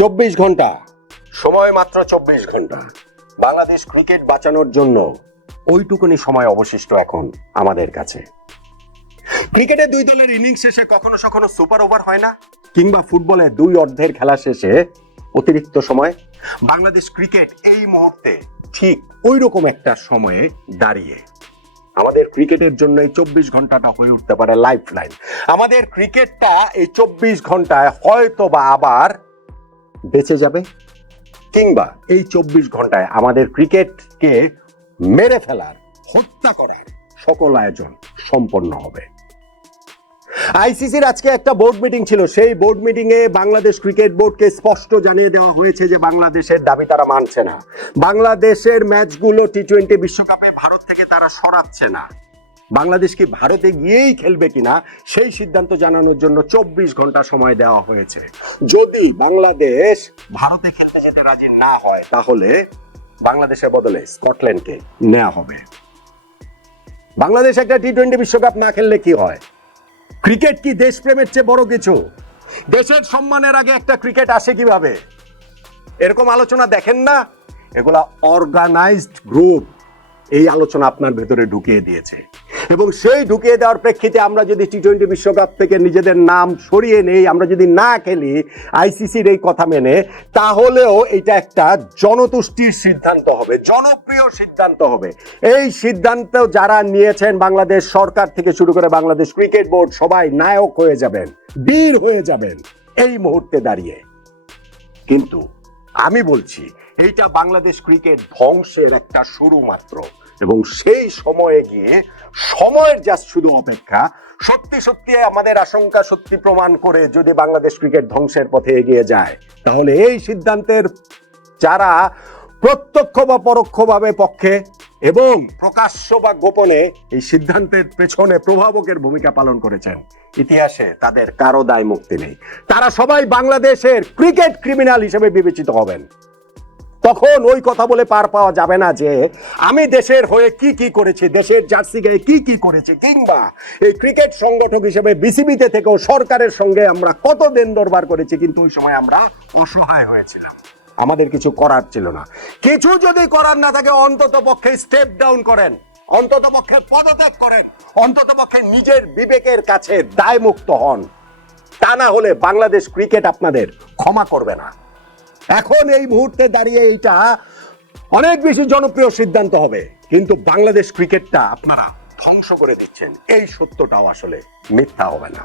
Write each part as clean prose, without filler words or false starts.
24 ঘন্টা সময়, মাত্র 24 ঘন্টা। বাংলাদেশ ক্রিকেট বাঁচানোর জন্য ওইটুকুনি সময় অবশিষ্ট এখন আমাদের কাছে। ক্রিকেটে দুই দলের ইনিংস শেষে কখনো কখনো সুপার ওভার হয় না, কিংবা ফুটবলে দুই অর্ধের খেলা শেষে অতিরিক্ত সময়। বাংলাদেশ ক্রিকেট এই মুহূর্তে ঠিক ওই রকম একটা সময়ে দাঁড়িয়ে। আমাদের ক্রিকেটের জন্য এই 24 ঘন্টাটা হয়ে উঠতে পারে লাইফ লাইন। আমাদের ক্রিকেটটা এই 24 ঘন্টায় হয়তো বা আবার বেঁচে যাবে, কিংবা এই 24 ঘন্টায় আমাদের ক্রিকেটকে মেরে ফেলার, হত্যা করার সকল আয়োজন সম্পন্ন হবে। আইসিসির আজকে একটা বোর্ড মিটিং ছিল। সেই বোর্ড মিটিং এ বাংলাদেশ ক্রিকেট বোর্ডকে স্পষ্ট জানিয়ে দেওয়া হয়েছে যে বাংলাদেশের দাবি তারা মানছে না। বাংলাদেশের ম্যাচগুলো টি-20 বিশ্বকাপে ভারত থেকে তারা সরাচ্ছে না। বাংলাদেশ কি ভারতে গিয়েই খেলবে কিনা সেই সিদ্ধান্ত জানানোর জন্য 24 ঘন্টা সময় দেওয়া হয়েছে। যদি বাংলাদেশ ভারতে খেলতে যেতে রাজি না হয়, তাহলে বাংলাদেশের বদলে স্কটল্যান্ডকে নেওয়া হবে। বাংলাদেশ একটা টি-20 বিশ্বকাপ না খেললে কি হয়? ক্রিকেট কি দেশপ্রেমের চেয়ে বড় কিছু? দেশের সম্মানের আগে একটা ক্রিকেট আসে কিভাবে? এরকম আলোচনা দেখেন না? এগুলা অর্গানাইজড গ্রুপ এই আলোচনা আপনার ভেতরে ঢুকিয়ে দিয়েছে, এবং সেই ঢুকিয়ে দেওয়ার প্রেক্ষিতে আমরা যদি টি-20 বিশ্বকাপ থেকে নিজেদের নাম সরিয়ে নেই, আমরা যদি না খেলি আইসিসির এই কথা মেনে, তাহলেও এটা একটা জনতুষ্টির সিদ্ধান্ত হবে, জনপ্রিয় সিদ্ধান্ত হবে। এই সিদ্ধান্ত যারা নিয়েছেন, বাংলাদেশ সরকার থেকে শুরু করে বাংলাদেশ ক্রিকেট বোর্ড, সবাই নায়ক হয়ে যাবেন, বীর হয়ে যাবেন এই মুহূর্তে দাঁড়িয়ে। কিন্তু আমি বলছি, এইটা বাংলাদেশ ক্রিকেট ধ্বংসের একটা শুরু মাত্র, এবং সেই সময়ে গিয়ে সময়ের জাস্ট শুধু অপেক্ষা। সত্যি সত্যি আমাদের আশঙ্কা সত্যি প্রমাণ করে যদি বাংলাদেশ ক্রিকেট ধ্বংসের পথে এগিয়ে যায়, তাহলে এই সিদ্ধান্তের যারা প্রত্যক্ষ বা পরোক্ষভাবে পক্ষে এবং প্রকাশ্য বা গোপনে এই সিদ্ধান্তের পেছনে প্রভাবকের ভূমিকা পালন করেছেন, ইতিহাসে তাদের কারো দায় মুক্তি নেই। তারা সবাই বাংলাদেশের ক্রিকেট ক্রিমিনাল হিসেবে বিবেচিত হবেন। তখন ওই কথা বলে পার পাওয়া যাবে না যে আমি দেশের হয়ে কি কি করেছি, দেশের জার্সি গায়ে কি কি করেছি, কিংবা এই ক্রিকেট সংগঠক হিসেবে বিসিবিতে থেকেও সরকারের সঙ্গে আমরা কত দিন দরবার করেছি, কিন্তু ওই সময় আমরা অসহায় হয়েছিলাম, আমাদের কিছু করার ছিল না। কিছু যদি করার না থাকে, অন্তত পক্ষে স্টেপ ডাউন করেন, অন্তত পক্ষে পদত্যাগ করেন, অন্তত পক্ষে নিজের বিবেকের কাছে দায়মুক্ত হন। তা না হলে বাংলাদেশ ক্রিকেট আপনাদের ক্ষমা করবে না। এখন এই মুহূর্তে দাঁড়িয়ে এইটা অনেক বেশি জনপ্রিয় সিদ্ধান্ত হবে, কিন্তু বাংলাদেশ ক্রিকেটটা আপনারা ধ্বংস করে দিচ্ছেন, এই সত্যটাও আসলে মিথ্যা হবে না।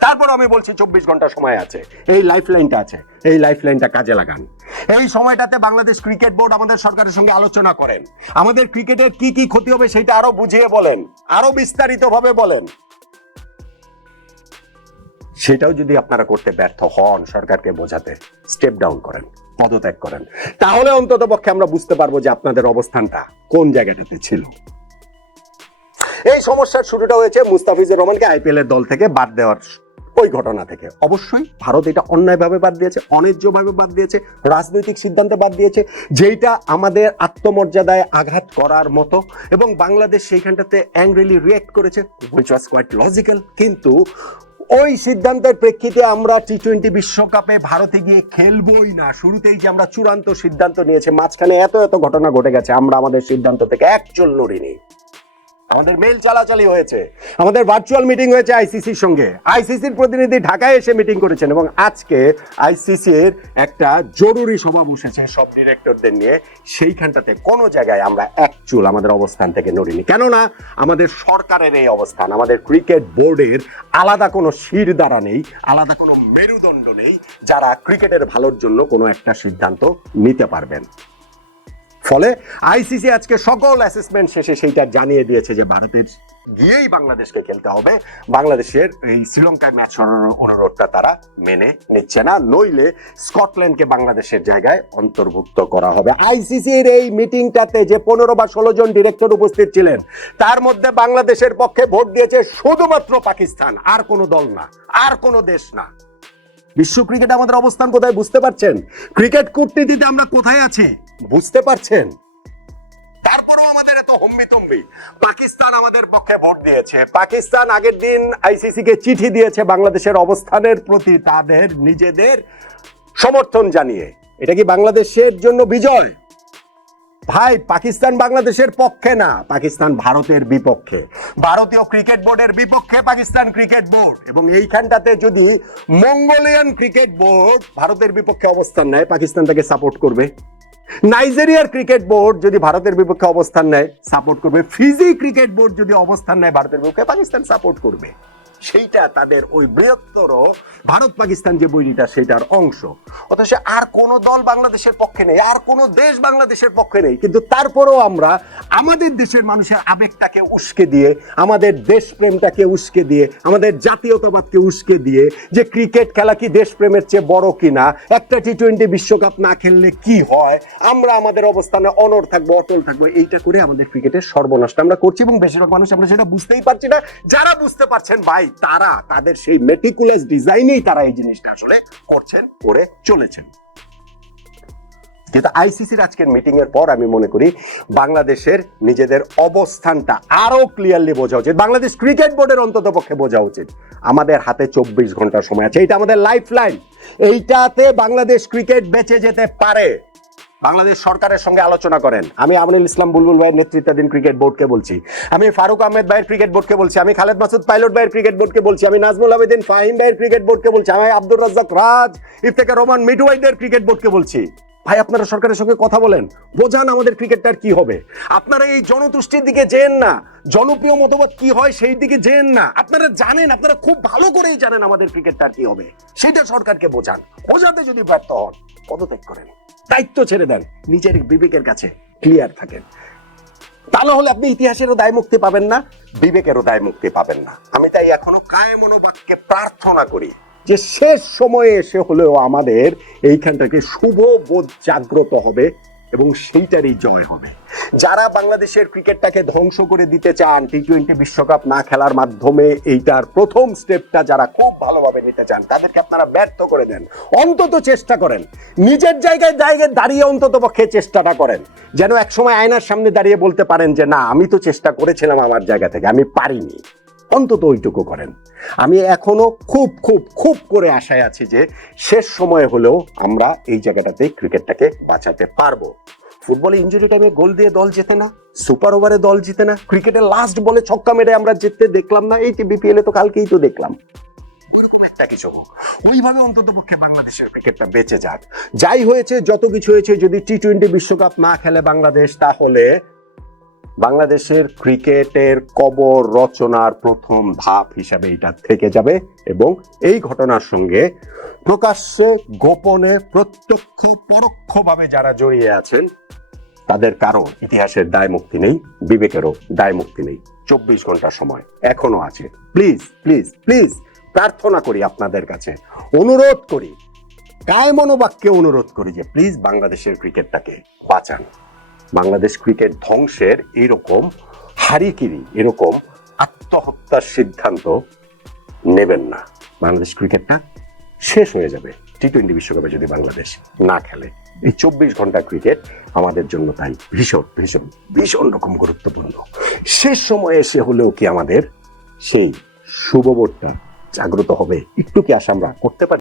তারপর আমি বলছি 24 ঘন্টা সময় আছে, এই লাইফ লাইনটা আছে, এই লাইফ লাইনটা কাজে লাগান। এই সময়টাতে বাংলাদেশ ক্রিকেট বোর্ড আমাদের সরকারের সঙ্গে আলোচনা করেন, আমাদের ক্রিকেটের কি কি ক্ষতি হবে সেটা আরো বুঝিয়ে বলেন, আরো বিস্তারিতভাবে বলেন। সেটাও যদি আপনারা করতে ব্যর্থ হন, সরকারকে বোঝাতে স্টেপ ডাউন করেন, পদত্যাগ করেন, তাহলে অন্তত পক্ষে আমরা বুঝতে পারবো যে আপনাদের অবস্থানটা কোন জায়গাটাতে ছিল। এই সমস্যার শুরুটা হয়েছে মুস্তাফিজুর রহমানকে আইপিএল এর দল থেকে বাদ দেওয়ার ওই ঘটনা থেকে। অবশ্যই ভারত এটা অন্যায়ভাবে বাদ দিয়েছে, অন্যায্যভাবে বাদ দিয়েছে, রাজনৈতিক সিদ্ধান্তে বাদ দিয়েছে, যেটা আমাদের আত্মমর্যাদায় আঘাত করার মতো, এবং বাংলাদেশ সেইখানটাতে অ্যাংরিলি রিঅ্যাক্ট করেছে, which was quite logical। কিন্তু ওই সিদ্ধান্তের প্রেক্ষিতে আমরা টি-20 বিশ্বকাপে ভারতে গিয়ে খেলবই না, শুরুতেই যে আমরা চূড়ান্ত সিদ্ধান্ত নিয়েছে, মাঝখানে এত এত ঘটনা ঘটে গেছে, আমরা আমাদের সিদ্ধান্ত থেকে এক চুল নড়িনি। আমাদের মেল চালাচালি হয়েছে, আমাদের ভার্চুয়াল মিটিং হয়েছে আইসিসির সঙ্গে, আইসিসির প্রতিনিধি ঢাকায় এসে মিটিং করেছেন, এবং আজকে আইসিসির একটা জরুরি সভা বসেছে সব ডিরেক্টরদের নিয়ে। সেইখানটাতে কোনো জায়গায় আমরা এক চুল আমাদের অবস্থান থেকে নড়িনি। কেননা আমাদের সরকারের এই অবস্থান, আমাদের ক্রিকেট বোর্ডের আলাদা কোনো শিরদাঁড়া নেই, আলাদা কোনো মেরুদণ্ড নেই যারা ক্রিকেটের ভালোর জন্য কোনো একটা সিদ্ধান্ত নিতে পারবেন। ফলে আইসিসি আজকে সকল অ্যাসেসমেন্ট শেষে সেইটা জানিয়ে দিয়েছে যে ভারতের গিয়েই বাংলাদেশকে খেলতে হবে। বাংলাদেশের এই শ্রীলঙ্কায় ম্যাচ সরানোর অনুরোধটা তারা মেনে নিচ্ছে না, নইলে স্কটল্যান্ডকে বাংলাদেশের জায়গায় অন্তর্ভুক্ত করা হবে। আইসিসির এই মিটিংটাতে যে 15 বা 16 জন ডিরেক্টর উপস্থিত ছিলেন, তার মধ্যে বাংলাদেশের পক্ষে ভোট দিয়েছে শুধুমাত্র পাকিস্তান, আর কোনো দল না, আর কোনো দেশ না। বিশ্ব ক্রিকেটে আমাদের অবস্থান কোথায় বুঝতে পারছেন? ক্রিকেট কূটনীতিতে আমরা কোথায় আছি বুঝতে পারছেন? তারপরেও আমাদের এত হম্বিতম্বি। পাকিস্তান আমাদের পক্ষে ভোট দিয়েছে, পাকিস্তান আগের দিন আইসিসি কে চিঠি দিয়েছে বাংলাদেশের অবস্থানের প্রতি, তাদের নিজেদের সমর্থন জানিয়ে। এটা কি বাংলাদেশের জন্য বিজয়? ভাই, পাকিস্তান বাংলাদেশের পক্ষে না, পাকিস্তান ভারতের বিপক্ষে, ভারতীয় ক্রিকেট বোর্ডের বিপক্ষে পাকিস্তান ক্রিকেট বোর্ড। এবং এইখানটাতে যদি মঙ্গোলিয়ান ক্রিকেট বোর্ড ভারতের বিপক্ষে অবস্থান নেয়, পাকিস্তান তাকে সাপোর্ট করবে। নাইজেরিয়ার ক্রিকেট বোর্ড যদি ভারতের বিপক্ষে অবস্থান নেয়, সাপোর্ট করবে। ফিজি ক্রিকেট বোর্ড যদি অবস্থান নেয় ভারতের বিপক্ষে, পাকিস্তান সাপোর্ট করবে। সেইটা তাদের ওই বৃহত্তর ভারত পাকিস্তান যে বৈরিটা সেটার অংশ। অথচ আর কোন দল বাংলাদেশের পক্ষে নেই, আর কোন দেশ বাংলাদেশের পক্ষে নেই, কিন্তু তারপরেও আমরা আমাদের দেশের মানুষের আবেগটাকে উস্কে দিয়ে, আমাদের দেশপ্রেমটাকে উস্কে দিয়ে, আমাদের জাতীয়তাবাদকে উস্কে দিয়ে, যে ক্রিকেট খেলা কি দেশপ্রেমের চেয়ে বড় কিনা, একটা টি-20 বিশ্বকাপ না খেললে কি হয়, আমরা আমাদের অবস্থানে অনড় থাকবো, অটল থাকবো, এইটা করে আমাদের ক্রিকেটের সর্বনাশটা আমরা করছি। এবং বেশিরভাগ মানুষ আমরা সেটা বুঝতেই পারছি না। যারা বুঝতে পারছেন ভাই, তারা তাদের সেই মেটিকুলাস ডিজাইনেই তারা এই জিনিসটা আসলে করছেন, করে চলেছেন। কিন্তু আইসিসির আজকের মিটিং এর পর আমি মনে করি বাংলাদেশের নিজেদের অবস্থানটা আরো ক্লিয়ারলি বোঝা উচিত। বাংলাদেশ ক্রিকেট বোর্ডের অন্তত পক্ষে বোঝা উচিত আমাদের হাতে 24 ঘন্টা সময় আছে, এটা আমাদের লাইফ লাইন। এইটাতে বাংলাদেশ ক্রিকেট বেঁচে যেতে পারে। বাংলাদেশ সরকারের সঙ্গে আলোচনা করেন। আমি আমিনুল ইসলাম বুলবুল ভাইয়ের নেতৃত্বাধীন ক্রিকেট বোর্ডকে বলছি, আমি ফারুক আহমেদ ভাইয়ের ক্রিকেট বোর্ডকে বলছি, আমি খালেদ মাসুদ পাইলট ভাইয়ের ক্রিকেট বোর্ডকে বলছি, আমি নাজমুল আবেদিন ফাহিম ভাইয়ের ক্রিকেট বোর্ডকে বলছি, আমি আব্দুর রাজ্জাক রাজ, ইফতেখার রহমান মিঠু ভাইদের ক্রিকেট বোর্ডকে বলছি, ভাই আপনারা সরকারের সঙ্গে কথা বলেন, বোঝান আমাদের ক্রিকেটটার কি হবে। আপনারা এই জনতুষ্টির দিকে যেন না, জনপ্রিয় মতবাদ কি হয় সেই দিকে যেন না। আপনারা জানেন, আপনারা খুব ভালো করেই জানেন আমাদের ক্রিকেটটার কি হবে, সেটা সরকারকে বোঝান। বোঝাতে যদি ব্যর্থ হন, পদত্যাগ করেন, দায়িত্ব ছেড়ে দেন, নিজের বিবেকের কাছে ক্লিয়ার থাকেন। তা না হলে আপনি ইতিহাসেরও দায় মুক্তি পাবেন না, বিবেকেরও দায় মুক্তি পাবেন না। আমি তাই এখনো কায়ে মনোবাক্যে প্রার্থনা করি যে শেষ সময়ে এসে হলেও আমাদের এইখানটাকে শুভ বোধ জাগ্রত হবে এবং সেইটারই জয় হবে। যারা বাংলাদেশের ক্রিকেটটাকে ধ্বংস করে দিতে চান টি-20 বিশ্বকাপ না খেলার মাধ্যমে, এইটার প্রথম স্টেপটা যারা খুব ভালোভাবে নিতে চান, তাদেরকে আপনারা ব্যর্থ করে দেন। অন্তত চেষ্টা করেন, নিজের জায়গায় দাঁড়িয়ে অন্তত পক্ষে চেষ্টাটা করেন, যেন একসময় আয়নার সামনে দাঁড়িয়ে বলতে পারেন যে না, আমি তো চেষ্টা করেছিলাম আমার জায়গা থেকে, আমি পারিনি। অন্তত ওইটুকু করেন। আমি এখনো খুব খুব খুব করে আশায় আছি যে শেষ সময়ে হলেও আমরা এই জায়গাটাতে ক্রিকেটটাকে বাঁচাতে পারবো। ফুটবলে ইনজুরি টাইমে গোল দিয়ে দল জেতে না, সুপার ওভারে দল জিতে না, ক্রিকেটের লাস্ট বলে ছক্কা মেরে আমরা জিততে দেখলাম না, এই বিপিএল এ তো কালকেই তো দেখলাম। ওইরকম একটা কিছু হোক, ওইভাবে অন্তত পক্ষে বাংলাদেশের ক্রিকেটটা বেঁচে যাক। যাই হয়েছে, যত কিছু হয়েছে, যদি টি-20 বিশ্বকাপ না খেলে বাংলাদেশ, তাহলে বাংলাদেশের ক্রিকেটের কবর রচনার প্রথম ধাপ হিসাবে এটা থেকে যাবে। এবং এই ঘটনার সঙ্গে প্রকাশ্যে, গোপনে, প্রত্যক্ষ পরোক্ষভাবে যারা জড়িয়ে আছেন, তাদের কারো ইতিহাসের দায় মুক্তি নেই, বিবেকেরও দায় মুক্তি নেই। 24 ঘন্টা সময় এখনো আছে। প্লিজ প্লিজ প্লিজ প্রার্থনা করি আপনাদের কাছে, অনুরোধ করি, কায় মনোবাক্যে অনুরোধ করি যে প্লিজ বাংলাদেশের ক্রিকেটটাকে বাঁচান। বাংলাদেশ ক্রিকেট ধ্বংসের এরকম হারিকিরি, এরকম আত্মহত্যার সিদ্ধান্ত নেবেন না। বাংলাদেশ ক্রিকেটটা শেষ হয়ে যাবে টি-20 বিশ্বকাপে যদি বাংলাদেশ না খেলে। এই 24 ঘন্টা ক্রিকেট আমাদের জন্য তাই ভীষণ ভীষণ ভীষণ রকম গুরুত্বপূর্ণ। শেষ সময়ে এসে হলেও কি আমাদের সেই শুভবোধটা জাগ্রত হবে? একটু কি আশা আমরা করতে পারি?